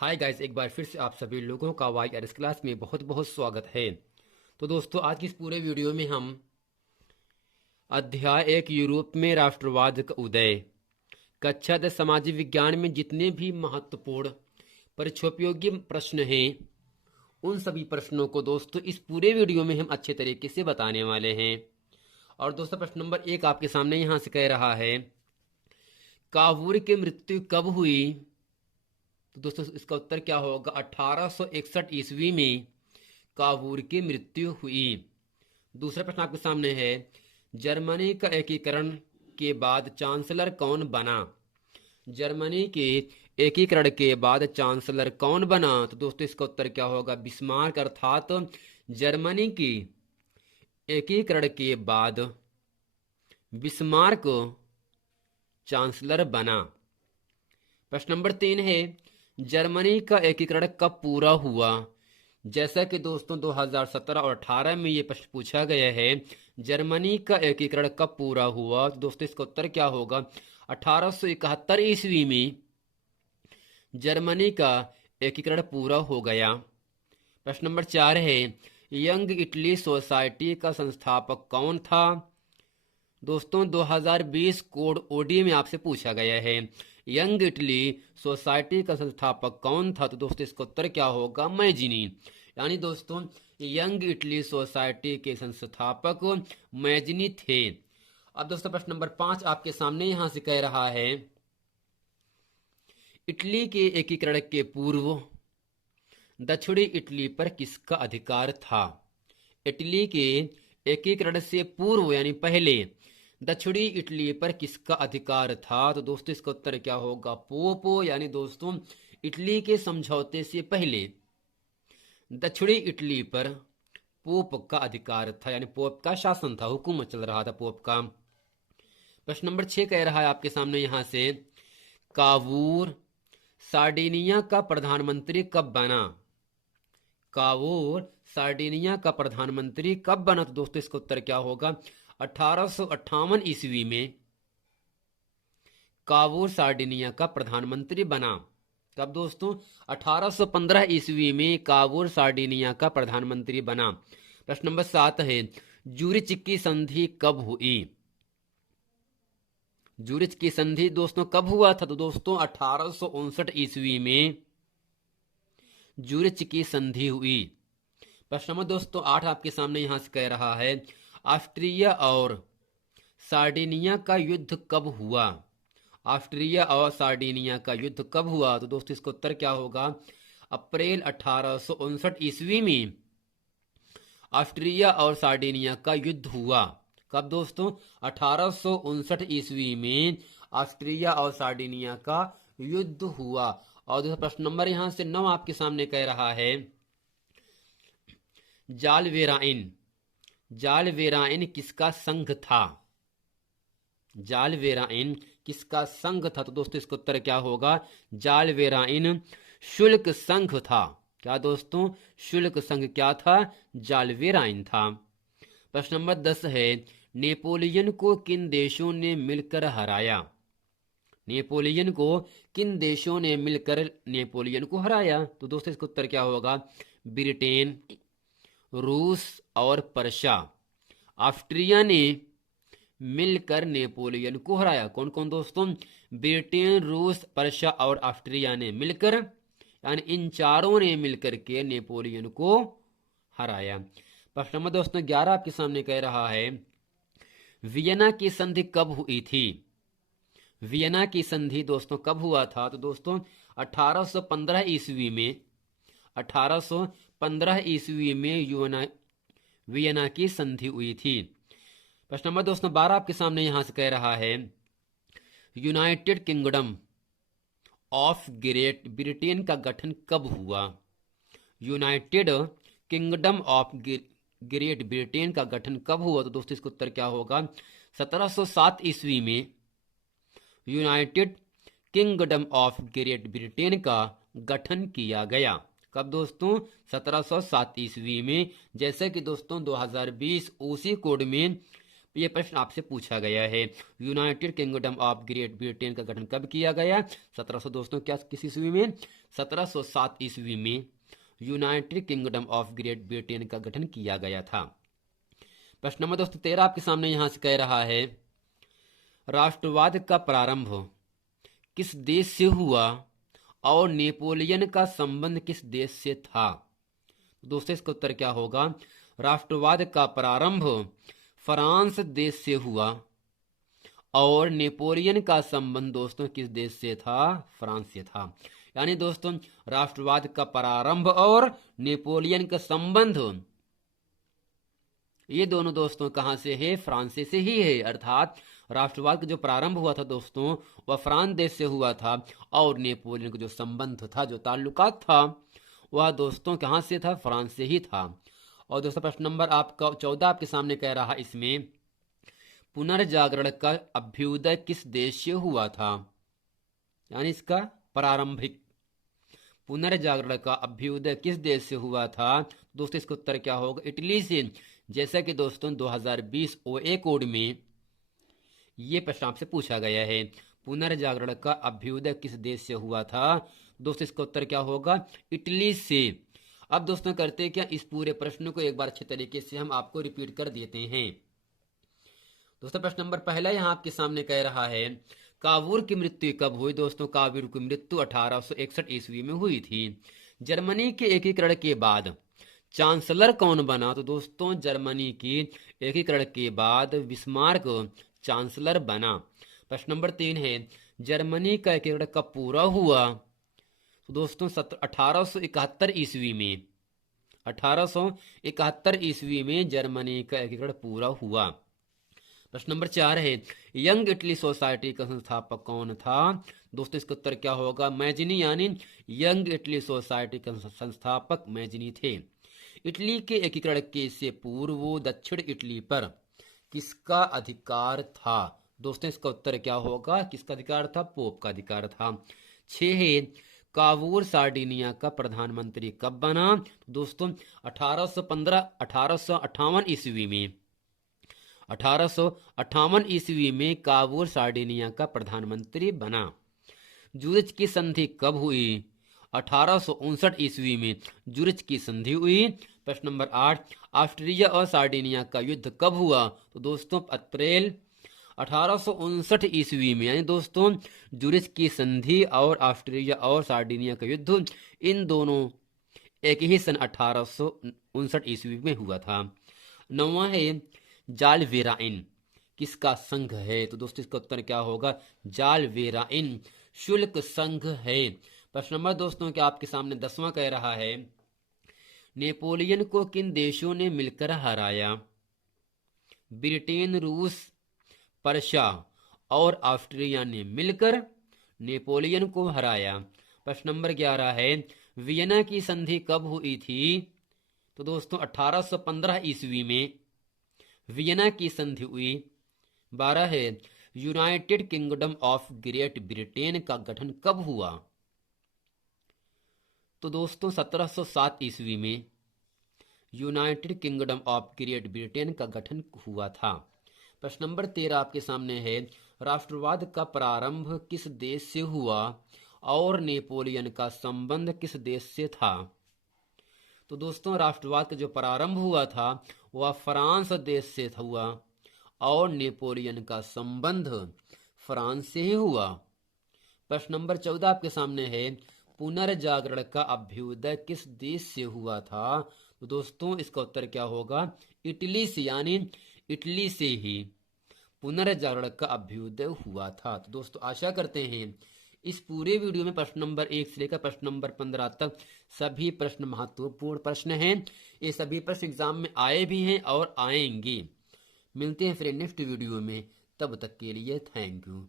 Hi guys, एक बार फिर से आप सभी लोगों का वाई आर एस क्लास में बहुत बहुत स्वागत है। तो दोस्तों, आज की इस पूरे वीडियो में हम अध्याय 1 यूरोप में राष्ट्रवाद का उदय, कक्षा 10 सामाजिक विज्ञान में जितने भी महत्वपूर्ण परीक्षोपयोगी प्रश्न हैं उन सभी प्रश्नों को दोस्तों इस पूरे वीडियो में हम अच्छे तरीके से बताने वाले हैं। और दोस्तों, प्रश्न नंबर 1 आपके सामने यहाँ से कह रहा है, कावूर की मृत्यु कब हुई? तो दोस्तों, इसका उत्तर क्या होगा? 1861 ईस्वी में कावूर की मृत्यु हुई। दूसरा प्रश्न आपके सामने है, जर्मनी का एकीकरण के बाद चांसलर कौन बना? जर्मनी के एकीकरण के बाद चांसलर कौन बना? तो दोस्तों, इसका उत्तर क्या होगा? बिस्मार्क, अर्थात जर्मनी के एकीकरण के बाद बिस्मार्क चांसलर बना। प्रश्न नंबर 3 है, जर्मनी का एकीकरण कब पूरा हुआ? जैसा कि दोस्तों 2017 और 18 में ये प्रश्न पूछा गया है, जर्मनी का एकीकरण कब पूरा हुआ? तो दोस्तों, इसका उत्तर क्या होगा? 1871 ईस्वी में जर्मनी का एकीकरण पूरा हो गया। प्रश्न नंबर 4 है, यंग इटली सोसाइटी का संस्थापक कौन था? दोस्तों, 2020 कोड ओडी में आपसे पूछा गया है, यंग इटली सोसाइटी का संस्थापक कौन था? तो दोस्तों, इसका उत्तर क्या होगा? मैजिनी। यानी दोस्तों, यंग इटली सोसाइटी के संस्थापक मैजिनी थे। अब दोस्तों, प्रश्न नंबर 5 आपके सामने यहां से कह रहा है, इटली के एकीकरण के पूर्व दक्षिणी इटली पर किसका अधिकार था? इटली के एकीकरण से पूर्व यानी पहले दक्षिणी इटली पर किसका अधिकार था? तो दोस्तों, इसका उत्तर क्या होगा? पोप। यानी दोस्तों, इटली के समझौते से पहले दक्षिणी इटली पर पोप का अधिकार था, यानी पोप का शासन था, हुकूमत चल रहा था पोप का। प्रश्न नंबर 6 कह रहा है आपके सामने यहां से, कावूर सार्डिनिया का प्रधानमंत्री कब बना? कावूर सार्डिनिया का प्रधानमंत्री कब बना? तो दोस्तों, इसका उत्तर क्या होगा? 1858 ईस्वी में कावूर सार्डिनिया का प्रधानमंत्री बना। कब दोस्तों? 1815 ईस्वी में कावूर सार्डिनिया का प्रधानमंत्री बना। प्रश्न नंबर 7 है, जूरिच की संधि कब हुई? जूरिच की संधि दोस्तों कब हुआ था? तो दोस्तों, 1859 ईस्वी में जूरिच की संधि हुई। प्रश्न नंबर दोस्तों 8 आपके सामने यहां से कह रहा है, ऑस्ट्रिया और सार्डिनिया का युद्ध कब हुआ? ऑस्ट्रिया और सार्डिनिया का युद्ध कब हुआ? तो दोस्तों, इसका उत्तर क्या होगा? अप्रैल 1859 ईस्वी में ऑस्ट्रिया और सार्डिनिया का युद्ध हुआ। कब दोस्तों? 1859 ईस्वी में ऑस्ट्रिया और सार्डिनिया का युद्ध हुआ। और दोस्तों, प्रश्न नंबर यहां से 9 आपके सामने कह रहा है, जालवेराइन जालवेराइन किसका संघ था? जालवेराइन किसका संघ था? तो दोस्तों, इसका उत्तर क्या होगा? जालवेराइन शुल्क संघ था। क्या दोस्तों? शुल्क संघ क्या था? जालवेराइन था। प्रश्न नंबर 10 है, नेपोलियन को किन देशों ने मिलकर हराया? नेपोलियन को किन देशों ने मिलकर नेपोलियन को हराया? तो दोस्तों, इसका उत्तर क्या होगा? ब्रिटेन, रूस और पर्शिया। ऑस्ट्रिया ने मिलकर नेपोलियन को हराया। कौन कौन दोस्तों? ब्रिटेन, रूस, पर्शिया और ऑस्ट्रिया ने मिलकर, यानी इन चारों ने मिलकर के नेपोलियन को हराया। प्रश्न नंबर दोस्तों 11 आपके सामने कह रहा है, वियना की संधि कब हुई थी? वियना की संधि दोस्तों कब हुआ था? तो दोस्तों, 1815 ईस्वी में 1815 ईस्वी में वियना की संधि हुई थी। प्रश्न नंबर दोस्तों 12 आपके सामने यहां से कह रहा है, United kingdom of great Britain का गठन कब हुआ? United kingdom of great Britain का गठन कब हुआ? तो दोस्तों, इसका उत्तर क्या होगा? 1707 ईस्वी में United kingdom of great Britain का गठन किया गया। कब दोस्तों? 1707 ईस्वी में। जैसे कि दोस्तों 2020 उसी कोड में ये प्रश्न आपसे पूछा गया है। United kingdom of great Britain का गठन कब किया गया? 1700 दोस्तों क्या किस ईस्वी में? 1707 ईस्वी में United kingdom of great Britain का गठन किया गया था। प्रश्न नंबर दोस्तों 13 आपके सामने यहां से कह रहा है, राष्ट्रवाद का प्रारंभ किस देश से हुआ और नेपोलियन का संबंध किस देश से था? दोस्तों इसका उत्तर क्या होगा? राष्ट्रवाद का प्रारंभ फ्रांस देश से हुआ और नेपोलियन का संबंध दोस्तों किस देश से था? फ्रांस से था। यानी दोस्तों राष्ट्रवाद का प्रारंभ और नेपोलियन का संबंध ये दोनों दोस्तों कहां से है? फ्रांस से ही है। अर्थात राष्ट्रवाद का जो प्रारंभ हुआ था दोस्तों वह फ्रांस देश से हुआ था और नेपोलियन का जो संबंध था, जो ताल्लुकात था, वह दोस्तों कहां से था? फ्रांस से ही था। और दोस्तों प्रश्न नंबर आपका 14 आपके सामने कह रहा, इसमें पुनर्जागरण का अभ्युदय किस देश से हुआ था? यानी इसका प्रारंभिक पुनर्जागरण का अभ्युदय किस देश से हुआ था? दोस्तों इसका उत्तर क्या होगा? इटली से। जैसा कि दोस्तों 2020 ओए कोड में ये प्रश्न आपसे पूछा गया है, पुनर्जागरण का अभ्युदय किस देश से हुआ था? दोस्तों इसका उत्तर क्या होगा? इटली से। अब दोस्तों करते क्या, इस पूरे प्रश्न को एक बार अच्छे तरीके से हम आपको रिपीट कर देते हैं। दोस्तों प्रश्न नंबर पहला यहां आपके सामने कह रहा है, कावूर की मृत्यु कब हुई? दोस्तों कावूर की मृत्यु 1861 ईस्वी में हुई थी। जर्मनी के एकीकरण के बाद चांसलर कौन बना? तो दोस्तों जर्मनी की एकीकरण के बाद बिस्मार्क चांसलर बना। प्रश्न नंबर 3 है, जर्मनी का एकीकरण कब पूरा हुआ? तो दोस्तों 1871 ईस्वी में 1871 ईस्वी में जर्मनी का एकीकरण पूरा हुआ। प्रश्न नंबर 4 है, यंग इटली सोसाइटी का संस्थापक कौन था? दोस्तों इसका उत्तर क्या होगा? मैजिनी। यानी यंग इटली सोसाइटी का संस्थापक मैजिनी थे। इटली के एकीकरण के से पूर्व दक्षिण इटली पर किसका अधिकार था? दोस्तों इसका उत्तर क्या होगा? किसका अधिकार था? पोप का अधिकार था। 6 है, कावूर सार्डिनिया का प्रधानमंत्री कब बना? दोस्तों 1858 ईस्वी में 1858 ईस्वी में कावूर सार्डिनिया का प्रधानमंत्री बना। जूरिच की संधि कब हुई? 1859 ईस्वी में जूरिच की संधि हुई। प्रश्न नंबर 8, ऑस्ट्रिया और सार्डिनिया का युद्ध कब हुआ? तो दोस्तों अप्रैल 1859 ईस्वी में। यानी दोस्तों जूरिच की संधि और ऑस्ट्रिया और सार्डिनिया का युद्ध इन दोनों एक ही सन 1859 ईस्वी में हुआ था। 9वां है, जालवेराइन किसका संघ है? तो दोस्तों इसका उत्तर क्या होगा? जालवेराइन शुल्क संघ है। प्रश्न नंबर दोस्तों क्या आपके सामने 10वां कह रहा है, नेपोलियन को किन देशों ने मिलकर हराया? ब्रिटेन, रूस, पर्शिया और ऑस्ट्रिया ने मिलकर नेपोलियन को हराया। प्रश्न नंबर 11 है, वियना की संधि कब हुई थी? तो दोस्तों 1815 ईस्वी में वियना की संधि हुई। 12 है, United kingdom of great Britain का गठन कब हुआ? तो दोस्तों 1707 ईस्वी में United kingdom of great Britain का गठन हुआ था। प्रश्न नंबर 13 आपके सामने है, राष्ट्रवाद का प्रारंभ किस देश से हुआ और नेपोलियन का संबंध किस देश से था? तो दोस्तों राष्ट्रवाद का जो प्रारंभ हुआ था वह फ्रांस देश से हुआ और नेपोलियन का संबंध फ्रांस से ही हुआ। प्रश्न नंबर 14 आपके सामने है, पुनर्जागरण का अभ्युदय किस देश से हुआ था? तो दोस्तों इसका उत्तर क्या होगा? इटली से। यानी इटली से ही पुनर्जागरण का अभ्युदय हुआ था। तो दोस्तों आशा करते हैं इस पूरे वीडियो में प्रश्न नंबर 1 से लेकर प्रश्न नंबर 15 तक सभी प्रश्न महत्वपूर्ण प्रश्न हैं। ये सभी प्रश्न एग्जाम में आए भी हैं और आएंगे। मिलते हैं फिर नेक्स्ट वीडियो में, तब तक के लिए थैंक यू।